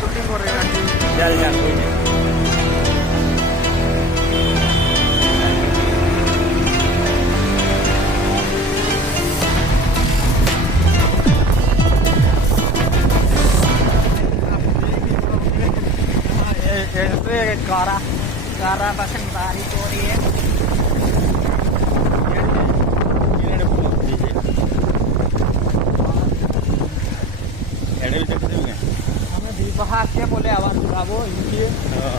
shooting कर रहे हैं ਚੱਲ ਚੱਲ ਕੋਈ ਨਹੀਂ कारा बसन बारी हो रही है ਇਹਨਾਂ ਨੇ ਬੋਲ ਦਿੱਤੀ ਇਹਨੇ ਵੀ ਚੱਕਦੇ ਹੋਗੇ हमें दीपहा क्या बोले आवाज बाबू इनकी ਹਾਂ